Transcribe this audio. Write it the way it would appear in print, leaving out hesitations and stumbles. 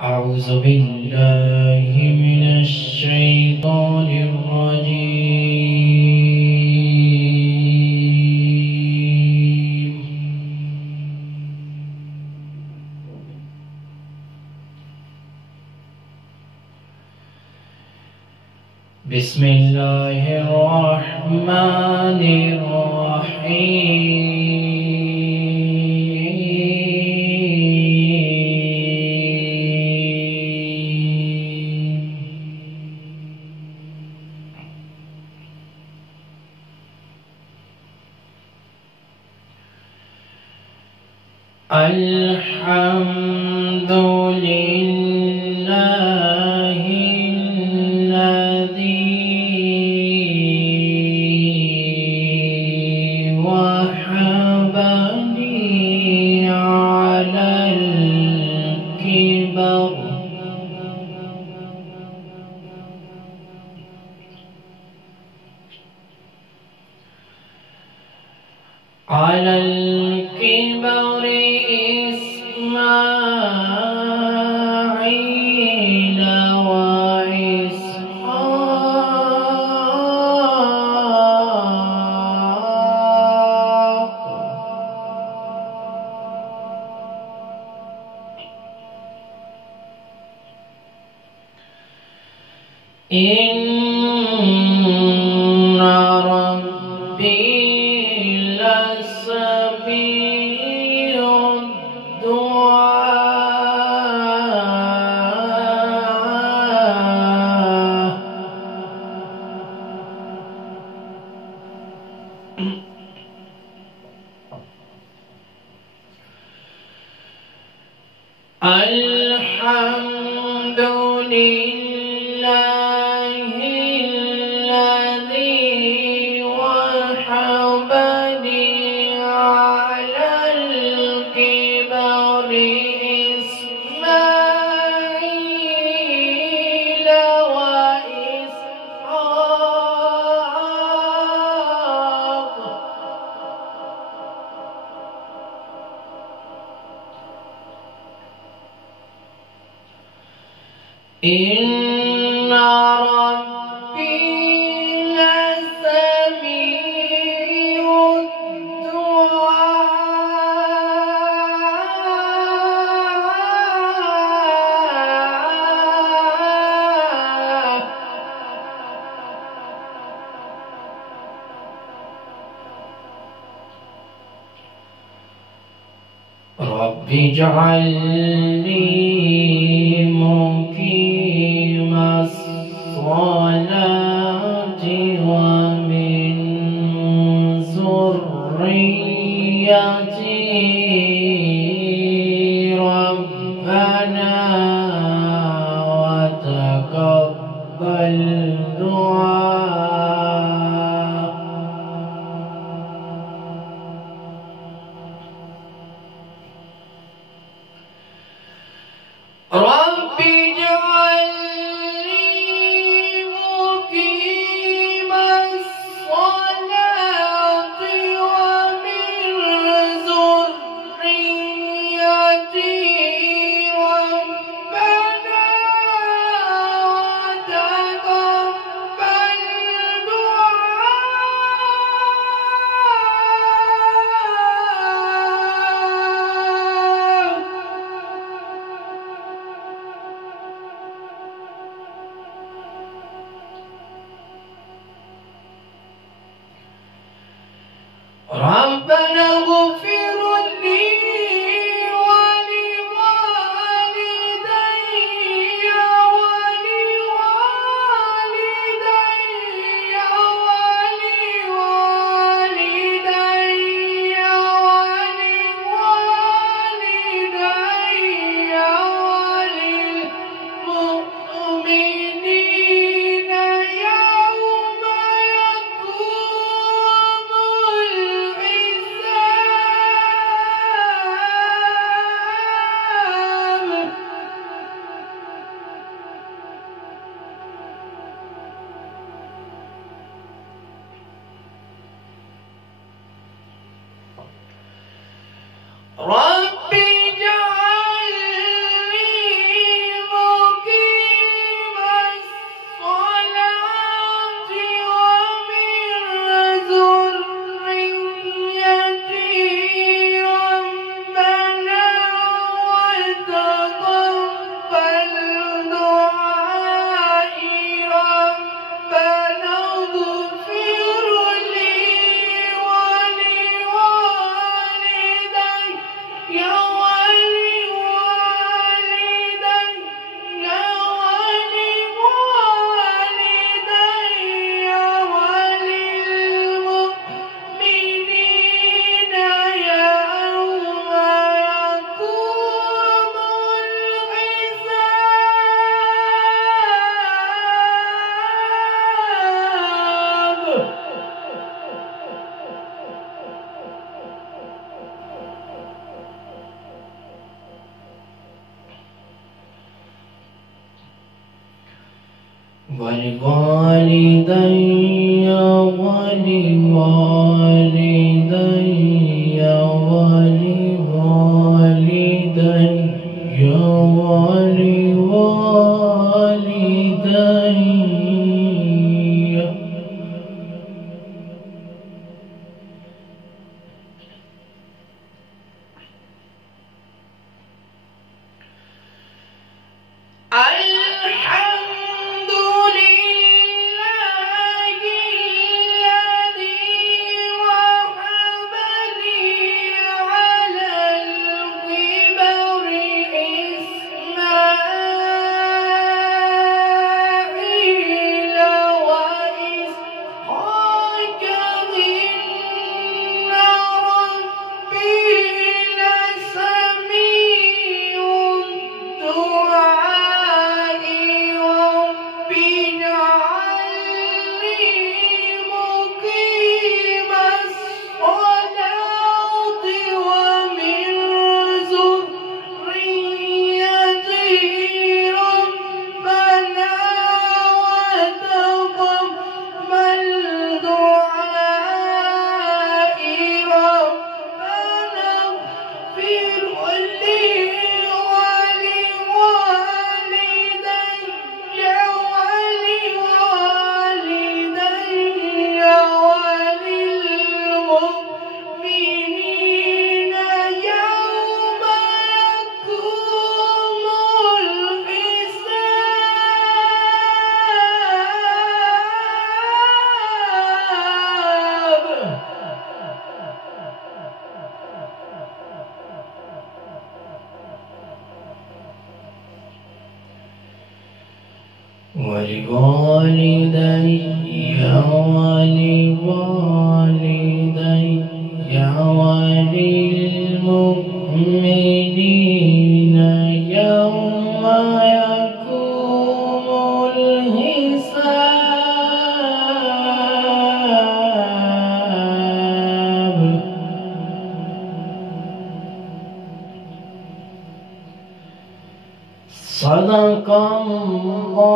أعوذ بالله من الشيطان الرجيم. بسم الله الرحمن الرحيم. الحمد لله الذي وهبني على الكبر إسماعيل وإسحاق إن ربي لسميع الدعاء. الحمد لله الذي وهبني على الكبر إسماعيل وإسحاق إن ربي لسميع الدعاء. رب اجعلني مقيم الصلاة ومن ذريتي ربنا وتقبل دعاء. رب اجعلني مقيم الصلاة ومن ذريتي ربنا وتقبل دعاء. ربنا اغفر لي ولوالدي ولوالدي ولوالدي ولوالدي ولوالدي الحمد لله الذي وهب لي على الكبر إسماعيل وإسحاق إن ربي لسميع الدعاء رب اجعلني مقيم الصلاة ومن ذريتي ربنا وتقبل دعائي ربنا اغفر لي ولوالدي وللمؤمنين يوم يقوم الحساب ولوالدي ولوالدي وللمؤمنين يوم يقوم الحساب صدق الله